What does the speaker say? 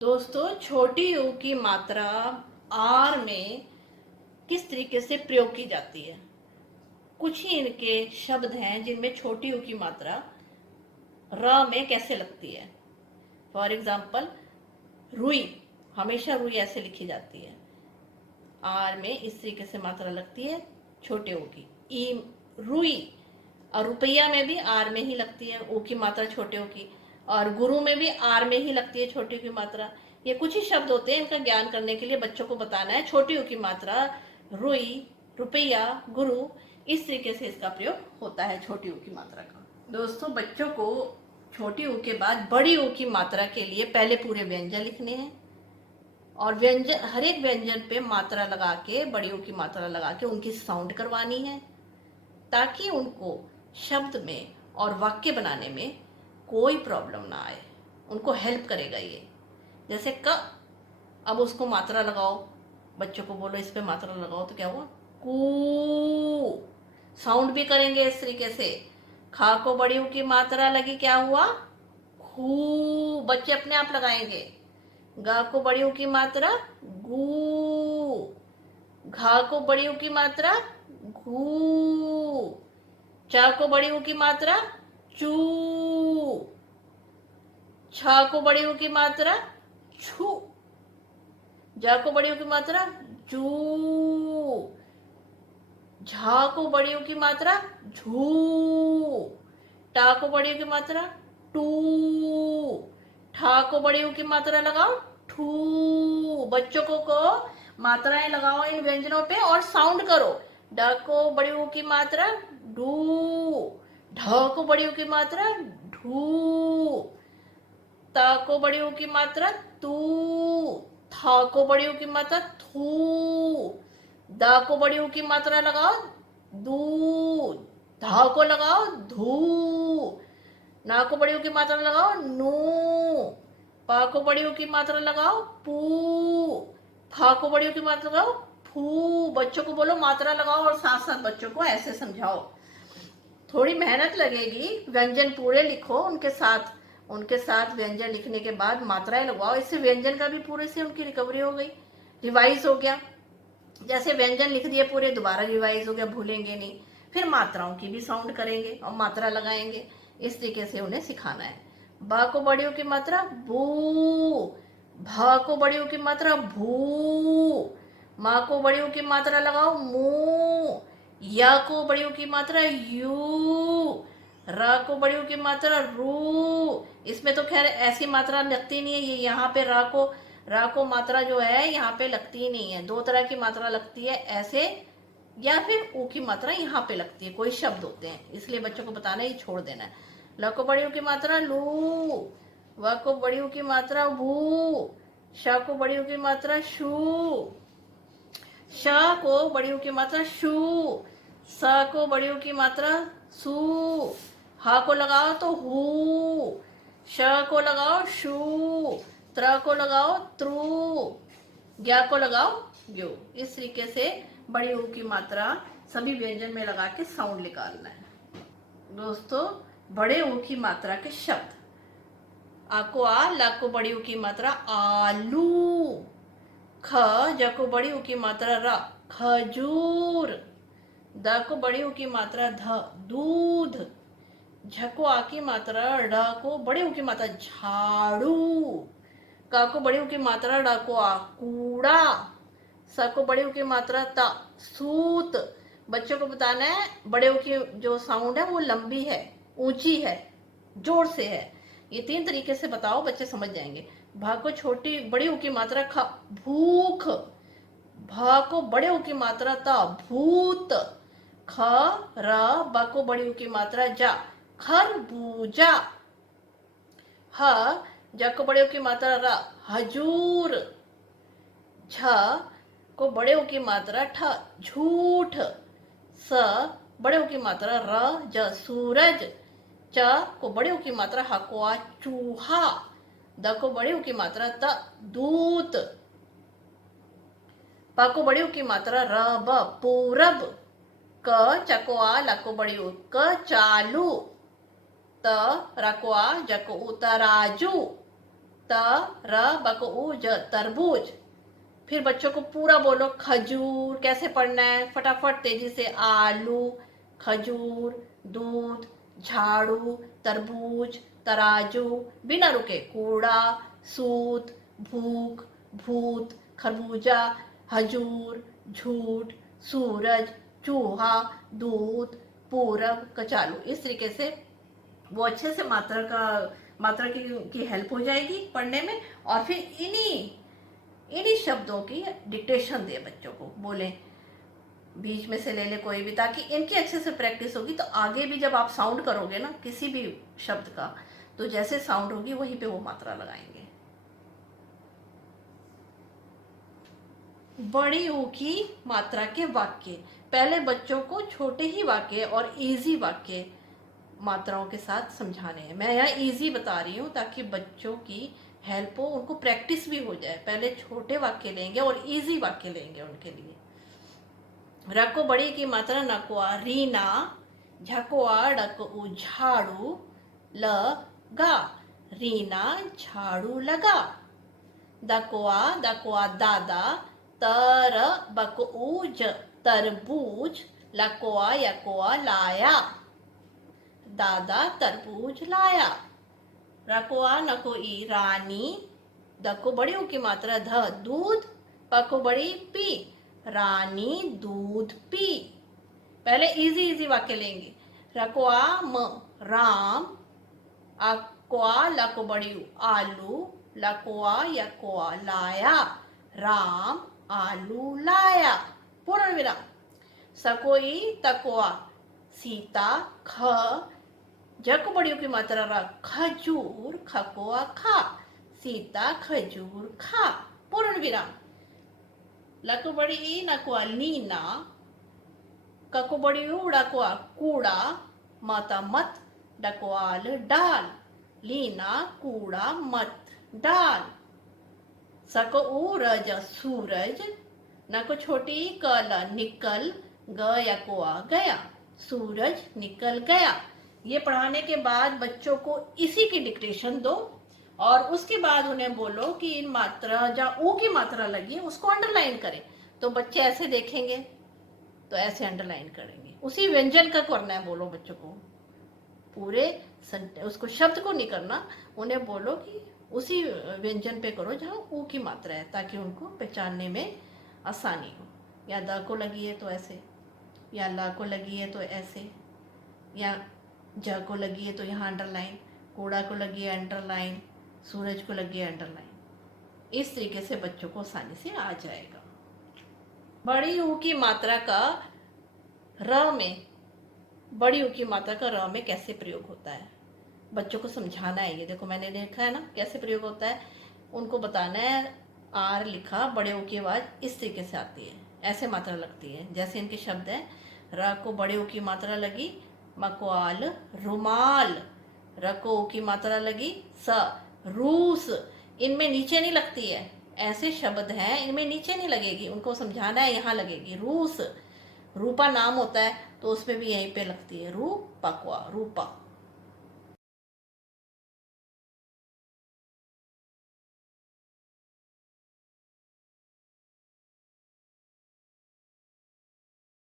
दोस्तों, छोटी यू की मात्रा आर में किस तरीके से प्रयोग की जाती है। कुछ ही इनके शब्द हैं जिनमें छोटी यू की मात्रा र में कैसे लगती है। फॉर एग्जाम्पल, रुई, हमेशा रुई ऐसे लिखी जाती है। आर में इस तरीके से मात्रा लगती है छोटे ओ की। ई, रुई। और रुपया में भी आर में ही लगती है ओ की मात्रा छोटे ओ की। और गुरु में भी आर में ही लगती है छोटी ओ की मात्रा। ये कुछ ही शब्द होते हैं, इनका ज्ञान करने के लिए बच्चों को बताना है। छोटी ओ की मात्रा रुई, रुपया, गुरु, इस तरीके से इसका प्रयोग होता है छोटी ओ की मात्रा का। दोस्तों, बच्चों को छोटी ओ के बाद बड़ी ओ की मात्रा के लिए पहले पूरे व्यंजन लिखने हैं और व्यंजन, हर एक व्यंजन पे मात्रा लगा के, बड़ी ओ की मात्रा लगा के उनकी साउंड करवानी है, ताकि उनको शब्द में और वाक्य बनाने में कोई प्रॉब्लम ना आए। उनको हेल्प करेगा ये। जैसे क, अब उसको मात्रा लगाओ, बच्चों को बोलो इस पे मात्रा लगाओ, तो क्या हुआ? कू। साउंड भी करेंगे इस तरीके से। खा को बड़ी ऊ की मात्रा लगी, क्या हुआ? खू। बच्चे अपने आप लगाएंगे। गा को बड़ी ऊ की मात्रा गू। घा को बड़ी ऊ की मात्रा घू। चा को बड़ी ऊ की मात्रा चू। छा को बड़ी ऊ की मात्रा छू। जा को बड़ी ऊ की मात्रा जू। झा को बड़ी ऊ की मात्रा झू। टा को बड़ी ऊ की मात्रा टू। ठा को बड़ी ऊ की मात्रा लगाओ ठू। बच्चों को मात्राएं लगाओ इन व्यंजनों पे और साउंड करो। ड को बड़ी ऊ की मात्रा डू। ढ को बड़ी ऊ की मात्रा ढू। त को बड़ी ऊ की मात्रा तू। था को बड़ी ऊ की मात्रा थू। दा को बड़ी ऊ की मात्रा लगाओ दू। धा को लगाओ धू। ना को बड़ी ऊ की मात्रा लगाओ नू। पा को बड़ी ऊ की मात्रा लगाओ पू। फा को बड़ी ऊ की मात्रा लगाओ फू। बच्चों को बोलो मात्रा लगाओ और साथ साथ बच्चों को ऐसे समझाओ। थोड़ी मेहनत लगेगी, व्यंजन पूरे लिखो उनके साथ व्यंजन लिखने के बाद मात्राएं लगवाओ। इससे व्यंजन का भी पूरे से उनकी रिकवरी हो गई, रिवाइज हो गया। जैसे व्यंजन लिख दिए पूरे, दोबारा रिवाइज हो गया, भूलेंगे नहीं। फिर मात्राओं की भी साउंड करेंगे और मात्रा लगाएंगे। इस तरीके से उन्हें सिखाना है। बा को बड़ी ऊ की मात्रा बू। भा को बड़ी ऊ की मात्रा भू। माँ को बड़ी ऊ की मात्रा लगाओ मू। या को बड़ी ऊ की मात्रा यू। रा को बड़ी ऊ की मात्रा रू। इसमें तो खैर ऐसी मात्रा लगती नहीं है, ये यहाँ पे रा को मात्रा जो है यहाँ पे लगती ही नहीं है। दो तरह की मात्रा लगती है, ऐसे या फिर ऊ की मात्रा यहाँ पे लगती है। कोई शब्द होते हैं, इसलिए बच्चों को बताना है, ये छोड़ देना है। ल को बड़ी ऊ की मात्रा लू। व को बड़ी ऊ की मात्रा वू। श को बड़ी ऊ की मात्रा शू। श को बड़ी ऊ की मात्रा शू। स को बड़ी ऊ की मात्रा सू। हा को लगाओ तो हू। श को लगाओ शू। त्र को लगाओ त्रु। ज्ञा को लगाओ ग्यो। इस तरीके से बड़ी ऊ की मात्रा सभी व्यंजन में लगा के साउंड निकालना है। दोस्तों, बड़े ऊ की मात्रा के शब्द। आ को आ, ला को बड़ी ऊ की मात्रा आलू। ख, ज को बड़ी ऊ की मात्रा र, खजूर। द को बड़ी ऊ की मात्रा ध, दूध। झ को आ की मात्रा, ड को बड़ी ऊ की मात्रा झाड़ू। का को बड़ी ऊ की मात्रा, ड को आ कूड़ा। स को बड़ी ऊ की मात्रा ता, सूत। बच्चों को बताना है बड़े ऊ की जो साउंड है वो लंबी है, ऊंची है, जोर से है। ये तीन तरीके से बताओ, बच्चे समझ जाएंगे। भा को छोटी बड़ी ऊ की मात्रा ख, भूख। भा को बड़े ऊ की मात्रा ता, भूत। ख, र, ब को बड़ी ऊ की मात्रा जा, खरबूजा। ह, ज को बड़े ऊ की मात्रा र, हजूर। झ को बड़े ऊ की मात्रा ठ, झूठ। स बड़े ऊ की मात्रा र, ज, सूरज। च को बड़े ऊ की मात्रा ह को आ, चूहा। द को बड़े ऊ की मात्रा त, दूत। प को बड़ी ऊ की मात्रा र, ब, पूरब। क, च को आ, ल को बड़ी ऊ क, चालू। त, र को आ, ज को उ, तराजू। त र बक उ ज तरबूज। फिर बच्चों को पूरा बोलो खजूर। कैसे पढ़ना है फटाफट तेजी से, आलू, खजूर, दूध, झाड़ू, तरबूज, तराजू, बिना रुके, कूड़ा, सूत, भूख, भूत, खरबूजा, हजूर, झूठ, सूरज, चूहा, दूध, पूरब, कचालू। इस तरीके से वो अच्छे से मात्रा की हेल्प हो जाएगी पढ़ने में। और फिर इन्हीं शब्दों की डिक्टेशन दे बच्चों को, बोले बीच में से ले ले कोई भी, ताकि इनकी अच्छे से प्रैक्टिस होगी। तो आगे भी जब आप साउंड करोगे ना किसी भी शब्द का, तो जैसे साउंड होगी वहीं पे वो मात्रा लगाएंगे। बड़ी ऊ की मात्रा के वाक्य। पहले बच्चों को छोटे ही वाक्य और इजी वाक्य मात्राओं के साथ समझाने हैं। मैं यहाँ इजी बता रही हूँ ताकि बच्चों की हेल्प हो, उनको प्रैक्टिस भी हो जाए। पहले छोटे वाक्य लेंगे और इजी वाक्य लेंगे उनके लिए। रको बड़ी की मात्रा नकुआ रीना, झकुआ डकू झाड़ू लगा, रीना झाड़ू लगा। दकुआ दकुआ दादा, तर बकूज तरबूज, लकुआ यकुआ लाया, दादा तरबूज लाया। रकुआ नकुई रानी, दको बड़ी की मात्रा ध दूध, पको बड़ी पी, रानी दूध पी। पहले इजी इजी वाक्य लेंगे। रकुआ म राम, अक्वा लको बड़ी आलू, लकुआ यकुआ लाया, राम आलू लाया, पूर्ण विराम। सकोई तकुआ सीता, ख जक बड़ियों की मात्रा रा खजूर, खकुआ खा, सीता खजूर खा, पूर्ण विराम। लको बड़ी ई नकुआ लीना, कको बड़ी ऊ डकुआ कूड़ा, माता मत डकुआल डाल, लीना कूड़ा मत डाल। सको ऊ रज सूरज, नको छोटी कल निकल, ग यकुआ गया, सूरज निकल गया। ये पढ़ाने के बाद बच्चों को इसी की डिक्टेशन दो और उसके बाद उन्हें बोलो कि इन मात्रा जहाँ ऊ की मात्रा लगी है उसको अंडरलाइन करें। तो बच्चे ऐसे देखेंगे तो ऐसे अंडरलाइन करेंगे। उसी व्यंजन का करना है, बोलो बच्चों को, पूरे उसको शब्द को नहीं करना। उन्हें बोलो कि उसी व्यंजन पे करो जहाँ ऊ की मात्रा है, ताकि उनको पहचानने में आसानी हो। या द को लगी है तो ऐसे, या ला को लगी है तो ऐसे, या ज को लगी है तो यहाँ अंडरलाइन, कूड़ा को लगी है अंडरलाइन, सूरज को लगी है अंडरलाइन। इस तरीके से बच्चों को आसानी से आ जाएगा। बड़ी ऊ की मात्रा का र में, बड़ी ऊ की मात्रा का र में कैसे प्रयोग होता है बच्चों को समझाना है। ये देखो मैंने लिखा है ना कैसे प्रयोग होता है, उनको बताना है। आर लिखा, बड़े ऊ की आवाज इस तरीके से आती है, ऐसे मात्रा लगती है। जैसे इनके शब्द है, र को बड़े ऊ की मात्रा लगी मकवाल रुमाल, र को ऊ की मात्रा लगी स रूस। इनमें नीचे नहीं लगती है, ऐसे शब्द हैं इनमें नीचे नहीं लगेगी, उनको समझाना है यहाँ लगेगी। रूस, रूपा नाम होता है तो उसमें भी यहीं पे लगती है, रूपा, रूपा।